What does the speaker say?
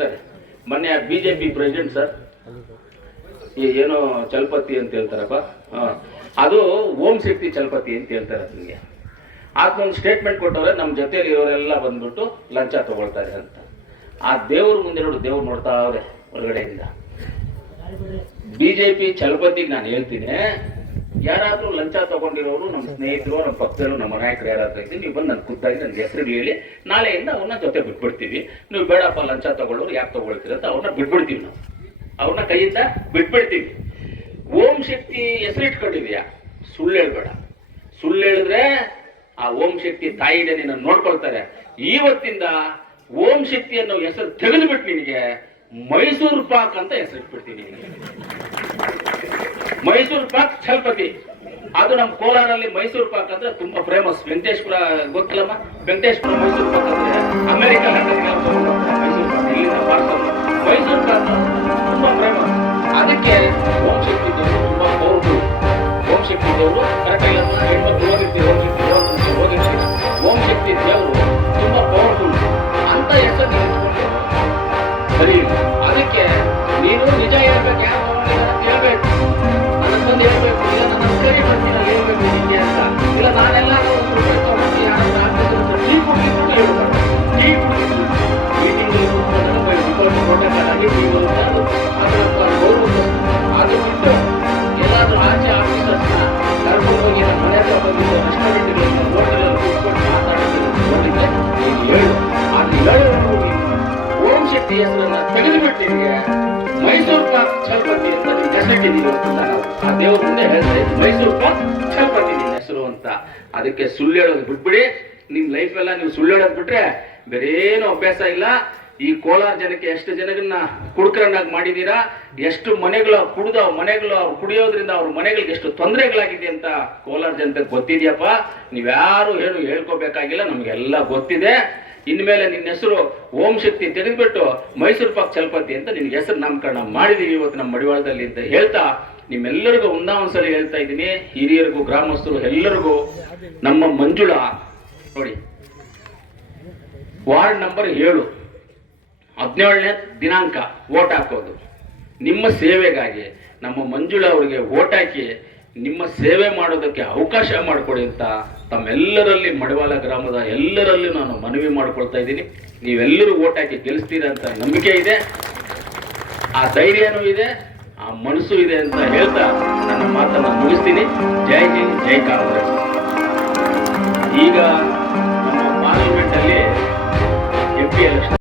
ಹೇಳ್ತಾರೆ. ಮೊನ್ನೆ BJP president sir ಏನೋ ಚಲಪತಿ ಅಂತ ಹೇಳ್ತಾರಪ್ಪ, ಅದು ಓಂ ಶಕ್ತಿ ಚಲಪತಿ ಅಂತ ಹೇಳ್ತಾರೆ. ನಿಮಗೆ ಅದೊಂದು ಸ್ಟೇಟ್ಮೆಂಟ್ ಕೊಟ್ಟವ್ರೆ, ನಮ್ಮ ಜೊತೆಯಲ್ಲಿ ಇರೋರೆಲ್ಲ ಬಂದ್ಬಿಟ್ಟು ಲಂಚ ತಗೊಳ್ತಾರೆ ಅಂತ. ಆ ದೇವ್ರ ಮುಂದೆ ನೋಡು, ದೇವ್ರು ನೋಡ್ತಾ ಅವ್ರೆ ಹೊರಗಡೆಯಿಂದ. ಬಿಜೆಪಿ ಚಲಪತಿಗೆ ನಾನು ಹೇಳ್ತೀನಿ, ಯಾರಾದ್ರೂ ಲಂಚ ತಗೊಂಡಿರೋರು ನಮ್ಮ ಸ್ನೇಹಿತರು, ನಮ್ಮ ಪಕ್ಕದಲ್ಲೂ, ನಮ್ಮ ನಾಯಕರು ಯಾರಾದ್ರೂ ಇದ್ದೀನಿ, ನೀವು ಬಂದು ನನ್ನ ಖುದ್ದಾಗಿ ನನಗೆ ಹೆಸರು ಹೇಳಿ, ನಾಳೆಯಿಂದ ಅವ್ರನ್ನ ಜೊತೆ ಬಿಟ್ಬಿಡ್ತೀವಿ. ನೀವು ಬೇಡಪ್ಪ ಲಂಚ ತಗೊಳ್ಳೋರು ಯಾಕೆ ತಗೊಳ್ತೀರ ಅಂತ ಅವ್ರನ್ನ ಬಿಟ್ಬಿಡ್ತೀವಿ. ನಾವು ಅವ್ರನ್ನ ಕೈಯಿಂದ ಬಿಟ್ಬಿಡ್ತೀವಿ. ಓಂ ಶಕ್ತಿ ಹೆಸರಿಟ್ಕೊಂಡಿದ್ಯಾ, ಸುಳ್ಳು ಹೇಳ್ಬೇಡ. ಸುಳ್ಳು ಹೇಳಿದ್ರೆ ಆ ಓಂ ಶಕ್ತಿ ತಾಯಿನೇ ನಿನ್ನ ನೋಡ್ಕೊಳ್ತಾರೆ. ಇವತ್ತಿಂದ ಓಂ ಶಕ್ತಿ ಅನ್ನೋ ಹೆಸರು ತೆಗೆದುಬಿಟ್ಟು ನಿನಗೆ ಮೈಸೂರು ಪಾಕ್ ಅಂತ ಹೆಸರಿಟ್ಬಿಡ್ತೀನಿ. ಮೈಸೂರು ಪಾಕ್ ಚಲಪತಿ, ಅದು ನಮ್ಮ ಕೋಲಾರಲ್ಲಿ ಮೈಸೂರು ಪಾಕ್ ಅಂದ್ರೆ ತುಂಬಾ ಫೇಮಸ್. ವೆಂಕಟೇಶ್ವರ ಗೊತ್ತಿಲ್ಲಮ್ಮ, ವೆಂಕಟೇಶ್ವರ ಮೈಸೂರು ಪಾಕ್ ಅಂದ್ರೆ ಅಮೆರಿಕ ಮೈಸೂರು ಪಾಕ್ ತುಂಬಾ ಫೇಮಸ್. ಅದಕ್ಕೆ ಓಂ ಶಕ್ತಿ ದೇವರು ತುಂಬಾ ಪವರ್ಫುಲ್. ಓಂ ಶಕ್ತಿ ದೇವರು ಕರೆಕ್ಟಾಗಿ ಹೆಣ್ಮಕ್ಳು ಹೋಗಿರ್ತೀವಿ, ಓಂ ಶಕ್ತಿ ದೇವರು ಹೋಗಿರ್ತೀವಿ. ಓಂ ಶಕ್ತಿ ದೇವರು ತುಂಬಾ ಪವರ್ಫುಲ್ ಅಂತ ಹೆಸರು ಸರಿ. ಅದಕ್ಕೆ ನೀನು ನಿಜ ಹೇಳ್ಬೇಕು, ಯಾರು ಹೇಳ್ಬೇಕು, ನನ್ನ ಬಂದು ಹೇಳ್ಬೇಕು, ಇಲ್ಲ ನನ್ನ ಸರಿ ಬರ್ತೀನಿ ಹೇಳ್ಬೇಕು ನಿಮಗೆ ಅಂತ. ಇಲ್ಲ ನಾನೆಲ್ಲ ಟೀ ಕುಡಿದ್ರು ಹೇಳ್ಬಾರ್ದು. ಟೀ ಕುಡಿದ್ರು ಮೀಟಿಂಗ್ ಪ್ರೋಟೋಕಾಲ್ ಆಗಿ ಅದು ಬಿಟ್ಟು ಎಲ್ಲಾದ್ರೂ ಆಚೆ ಆಫೀಸರ್ಸ್ನ ಕರ್ಕೊಂಡು ಹೋಗಿ ನಮ್ಮ ಮನೆ ಹತ್ರ ಬಂದಿದ್ದು ರೆಸ್ಟೋರೆಂಟ್ಗಳಿಂದ ಹೋಟೆಲಲ್ಲಿ ಕೂತ್ಕೊಂಡು ಮಾತಾಡೋದು ನೋಡಿದ್ರೆ ನೀನು ಹೇಳು. ಅದು ಹೇಳು, ಓಂ ಶಕ್ತಿ ಹೆಸರನ್ನ ತೆಗೆದುಬಿಟ್ಟಿಗೆ ಮೈಸೂರು ಪಾಕ್ ಚಲಪತಿ ಅಂತ ನೀವು ಹೆಸರಿಟ್ಟಿದ್ದೀವಿ ಅಂತ ನಾವು ಆ ದೇವ್ರ ಮುಂದೆ ಹೇಳ್ತಾ ಇದ್ದೀವಿ, ಮೈಸೂರು ಪಾಕ್ ಚಲಪತಿ ನಿನ್ನ ಹೆಸರು ಅಂತ. ಅದಕ್ಕೆ ಸುಳ್ಳು ಹೇಳೋದು ಬಿಟ್ಬಿಡಿ. ನಿಮ್ ಲೈಫ್ ಎಲ್ಲ ನೀವು ಸುಳ್ಳು ಹೇಳೋದು ಬಿಟ್ರೆ ಬೇರೆ ಏನು ಅಭ್ಯಾಸ ಇಲ್ಲ. ಈ ಕೋಲಾರ ಜನಕ್ಕೆ ಎಷ್ಟು ಜನಗಳನ್ನ ಕುಡುಕರನ್ನಾಗಿ ಮಾಡಿದೀರಾ, ಎಷ್ಟು ಮನೆಗಳು ಮನೆಗಳು ಕುಡಿಯೋದ್ರಿಂದ ಅವ್ರ ಮನೆಗಳಿಗೆ ಎಷ್ಟು ತೊಂದರೆಗಳಾಗಿದೆ ಅಂತ ಕೋಲಾರ ಜನತೆಗೆ ಗೊತ್ತಿದ್ಯಪ್ಪ. ನೀವ್ಯಾರು ಏನು ಹೇಳ್ಕೋಬೇಕಾಗಿಲ್ಲ, ನಮ್ಗೆಲ್ಲ ಗೊತ್ತಿದೆ. ಇನ್ಮೇಲೆ ನಿನ್ನ ಹೆಸರು ಓಂ ಶಕ್ತಿ ತೆಗೆದುಬಿಟ್ಟು ಮೈಸೂರು ಪಾಕ್ ಚಲಪತಿ ಅಂತ ನಿನ್ಗೆ ಹೆಸರು ನಾಮಕರಣ ಮಾಡಿದೀವಿ ಇವತ್ತು ನಮ್ಮ ಮಡಿವಾಳದಲ್ಲಿ ಅಂತ ಹೇಳ್ತಾ, ನಿಮ್ಮೆಲ್ಲರಿಗೂ ಒಂದ್ಸಲ ಹೇಳ್ತಾ ಇದ್ದೀನಿ, ಹಿರಿಯರಿಗೂ ಗ್ರಾಮಸ್ಥರು ಎಲ್ಲರಿಗೂ. ನಮ್ಮ ಮಂಜುಳಾ ನೋಡಿ, ವಾರ್ಡ್ ನಂಬರ್ 7 17ನೇ ದಿನಾಂಕ ವೋಟ್ ಹಾಕೋದು ನಿಮ್ಮ ಸೇವೆಗಾಗಿ. ನಮ್ಮ ಮಂಜುಳಾ ಅವರಿಗೆ ವೋಟ್ ಹಾಕಿ ನಿಮ್ಮ ಸೇವೆ ಮಾಡೋದಕ್ಕೆ ಅವಕಾಶ ಮಾಡಿಕೊಡಿ ಅಂತ ತಮ್ಮೆಲ್ಲರಲ್ಲಿ, ಮಡಿವಾಳ ಗ್ರಾಮದ ಎಲ್ಲರಲ್ಲಿ ನಾನು ಮನವಿ ಮಾಡ್ಕೊಳ್ತಾ ಇದ್ದೀನಿ. ನೀವೆಲ್ಲರೂ ವೋಟ್ ಹಾಕಿ ಗೆಲ್ಲಿಸ್ತೀರ ಅಂತ ನಂಬಿಕೆ ಇದೆ, ಆ ಧೈರ್ಯನೂ ಇದೆ, ಆ ಮನಸ್ಸು ಇದೆ ಅಂತ ಹೇಳ್ತಾ ನನ್ನ ಮಾತನ್ನು ಮುಗಿಸ್ತೀನಿ. ಜೈ ಹಿಂದ್, ಜೈ ಕಾಂಗ್ರೆಸ್. ಈಗ ನಮ್ಮ ಪಾರ್ಲಿಮೆಂಟ್ ಅಲ್ಲಿ MP ಎಲೆಕ್ಷನ್